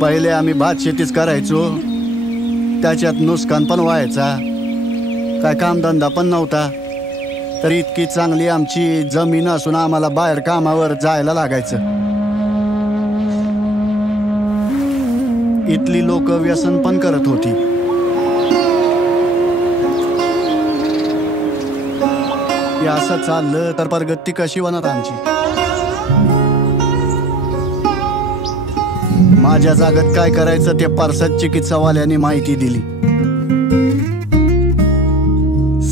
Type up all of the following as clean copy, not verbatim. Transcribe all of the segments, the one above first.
पहिले आम्ही भात शेतीच करायचो, त्याच्यात नुकसान पण व्हायचा, काय कामधंदा पण नव्हता. तर इतकी चांगली आमची जमीन असून आम्हाला बाहेर कामावर जायला लागायचं. इथली लोक व्यसन पण करत होती. हे असं चाललं तर प्रगती कशी होणार आमची? माझ्या जागेत काय करायचं ते पार्सद चिकित्सावाल्याने माहिती दिली.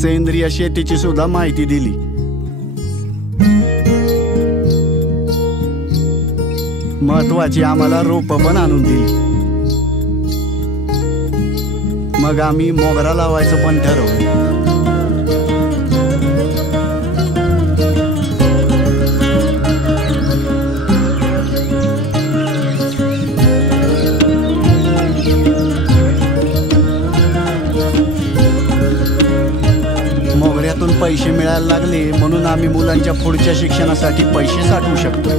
सेंद्रिय शेतीची सुद्धा माहिती दिली. महत्वाची आम्हाला रोप पण आणून दिली. मग आम्ही मोगरा लावायचं पण ठरवलं. मोगऱ्यातून पैसे मिळायला लागले म्हणून आम्ही मुलांच्या पुढच्या शिक्षणासाठी पैसे साठवू शकतो.